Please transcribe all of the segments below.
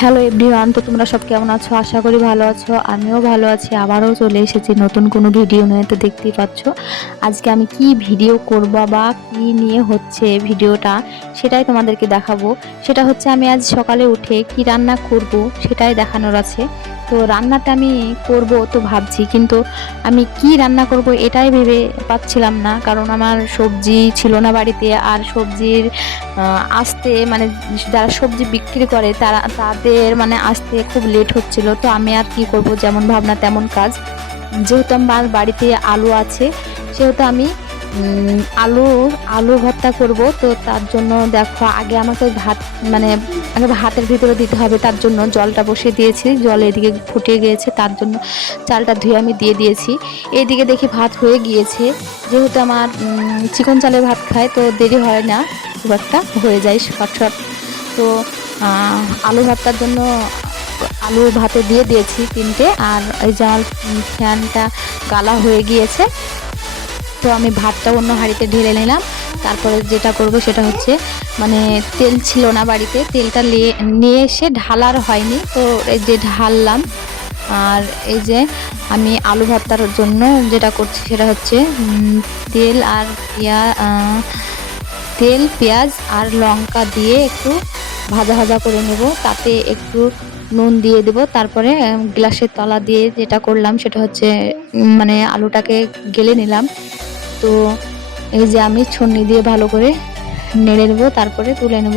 Hello everyone, তো তোমরা সব কেমন আছো? আশা করি ভালো আছো। আমিও ভালো আছি। আবারও চলে এসেছি নতুন কোনো ভিডিও নিয়ে। তো দেখতেই পাচ্ছ আজকে আমি কি ভিডিও করব বা কি নিয়ে হচ্ছে ভিডিওটা, সেটাই তোমাদেরকে দেখাবো। সেটা হচ্ছে আমি আজ সকালে উঠে কি রান্না করব সেটাই দেখানোর আছে। তো রান্নাটা আমি করব তো ভাবছি, কিন্তু আমি কি রান্না করব এটাই ভেবে পাচ্ছিলাম না, কারণ আমার সবজি ছিল না বাড়িতে। আর সবজির আসতে মানে যারা সবজি বিক্রি করে তাদের মানে আসতে খুব লেট হচ্ছিল। তো আমি আর কি করব, যেমন ভাবনা তেমন কাজ। যেহেতু আমার বাড়িতে আলু আছে, সেহেতু আমি আলু আলু ভর্তা করব। তো তার জন্য দেখো আগে আমাকে ভাত মানে আগে ভাতের ভিতরে দিতে হবে, তার জন্য জলটা বসিয়ে দিয়েছি। জল এদিকে ফুটিয়ে গিয়েছে, তার জন্য চালটা ধুয়ে আমি দিয়ে দিয়েছি। এইদিকে দেখি ভাত হয়ে গিয়েছে। যেহেতু আমার চিকন চালের ভাত খায়, তো দেরি হয় না, খুব একটা হয়ে যায় শর্ট। তো আলু ভর্তার জন্য আলু ভাতে দিয়ে দিয়েছি 3টে। আর এই যে আমার ফ্যানটা গালা হয়ে গিয়েছে, তো আমি ভাতটা অন্য হাঁড়িতে ঢেলে নিলাম। তারপরে যেটা করব সেটা হচ্ছে, মানে তেল ছিল না বাড়িতে, তেলটা নিয়ে এসে ঢালার হয়নি, তো এই যে ঢাললাম। আর এই যে আমি আলু ভর্তার জন্য যেটা করছি সেটা হচ্ছে তেল আর তেল পেঁয়াজ আর লঙ্কা দিয়ে একটু ভাজা ভাজা করে নেব। তাতে একটু নুন দিয়ে দেব। তারপরে গ্লাসের তলা দিয়ে যেটা করলাম সেটা হচ্ছে মানে আলুটাকে গেলে নিলাম। তো এই যে আমি ছন্নি দিয়ে ভালো করে নেড়ে নেব, তারপরে তুলে নেব।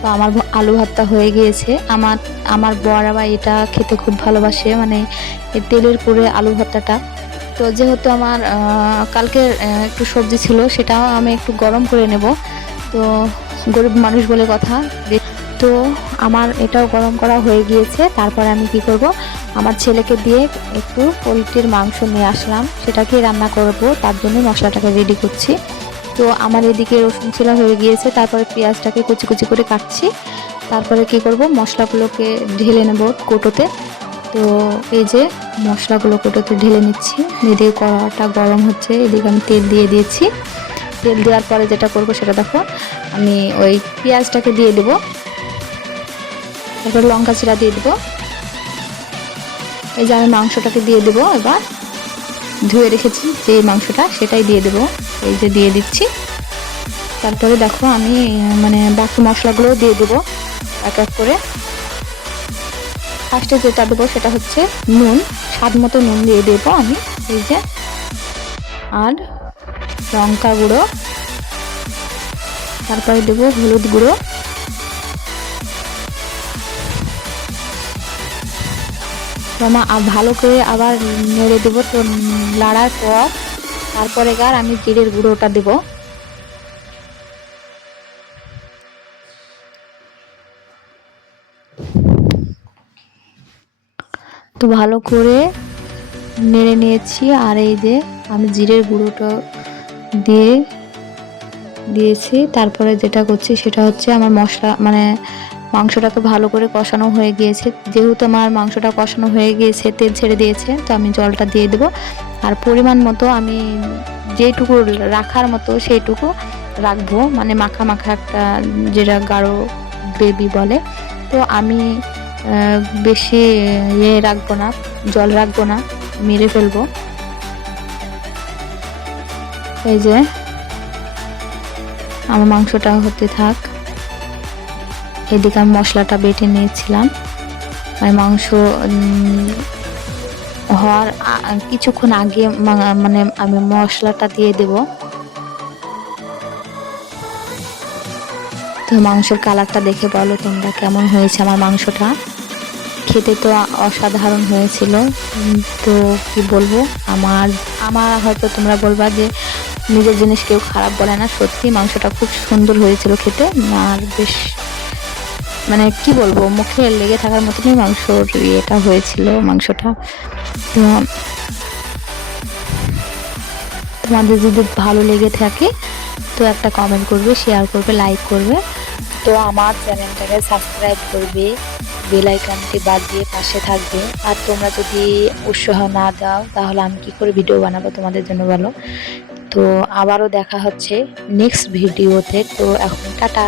তো আমার আলু ভর্তা হয়ে গিয়েছে। আমার আমার বর আবার এটা খেতে খুব ভালোবাসে, মানে এই তেলের পুরে আলু ভর্তাটা। তো যেহেতু আমার কালকের একটু সবজি ছিল, সেটাও আমি একটু গরম করে নেব। তো গরিব মানুষ বলে কথা। তো আমার এটাও গরম করা হয়ে গিয়েছে। তারপরে আমি কি করব, আমার ছেলেকে দিয়ে একটু পোলট্রির মাংস নিয়ে আসলাম, সেটাকে রান্না করব। তার জন্য মশলাটাকে রেডি করছি। তো আমার এদিকে রসুন ছিলা হয়ে গিয়েছে, তারপরে পেঁয়াজটাকে কুচি কুচি করে কাটছি। তারপরে কি করব, মশলাগুলোকে ঢেলে নেব কোটোতে। তো এই যে মশলাগুলো কোটোতে ঢেলে নিচ্ছি। এদিকে কড়াটা গরম হচ্ছে, এদিকে আমি তেল দিয়ে দিয়েছি। তেল দেওয়ার পরে যেটা করব সেটা দেখো, আমি ওই পেঁয়াজটাকে দিয়ে দেবো, তারপর লঙ্কা চিরা দিয়ে দেবো। এই যে আমি মাংসটাকে দিয়ে দেবো, এবার ধুয়ে রেখেছি যে মাংসটা সেটাই দিয়ে দেবো। এই যে দিয়ে দিচ্ছি। তারপরে দেখো আমি মানে বাকি মশলাগুলোও দিয়ে দেবো এক এক করে। ফার্স্টে যেটা দেবো সেটা হচ্ছে নুন, স্বাদ মতো নুন দিয়ে দেবো আমি। এই যে আর লঙ্কা গুঁড়ো, তারপরে দেবো হলুদ গুঁড়ো, ভালো করে আবার নেড়ে দেবো। তো লাড়ার পর তারপরে আমি জিরের গুঁড়োটা দেবো। তো ভালো করে নেড়ে নিয়েছি। আর এই যে আমি জিরের গুঁড়োটা দিয়ে দিয়েছি। তারপরে যেটা করছি সেটা হচ্ছে আমার মশলা মানে মাংসটাকে ভালো করে কষানো হয়ে গিয়েছে। যেহেতু আমার মাংসটা কষানো হয়ে গিয়েছে, তেল ছেড়ে দিয়েছে, তো আমি জলটা দিয়ে দেবো। আর পরিমাণ মতো আমি যেটুকু রাখার মতো সেইটুকু রাখবো, মানে মাখা মাখা একটা, যেটা গাঢ় গ্রেভি বলে। তো আমি বেশি রাখবো না, জল রাখবো না, মেরে ফেলবো। এই যে আমার মাংসটা হতে থাক। এদিকে আমি মশলাটা বেটে নিয়েছিলাম, মানে মাংস হওয়ার কিছুক্ষণ আগে মানে আমি মশলাটা দিয়ে দেব। তো মাংসের কালারটা দেখে বলো তোমরা কেমন হয়েছে আমার মাংসটা। খেতে তো অসাধারণ হয়েছিল। তো কি বলবো, আমার আমার হয়তো তোমরা বলবা যে নিজের জিনিস কেউ খারাপ বলে না। সত্যি মাংসটা খুব সুন্দর হয়েছিল খেতে। আর বেশ মানে কি বলবো, মুখে লেগে থাকার মতনই মাংসর ইয়েটা হয়েছিল মাংসটা। তো তোমাদের যদি ভালো লেগে থাকে তো একটা কমেন্ট করবে, শেয়ার করবে, লাইক করবে। তো আমার চ্যানেলটাকে সাবস্ক্রাইব করবে, বেল আইকনটি বাজিয়ে পাশে থাকবে। আর তোমরা যদি উৎসাহ না দাও তাহলে আমি কি করে ভিডিও বানাবো তোমাদের জন্য বলো। তো আবারও দেখা হচ্ছে নেক্সট ভিডিওতে। তো এখন টাটা।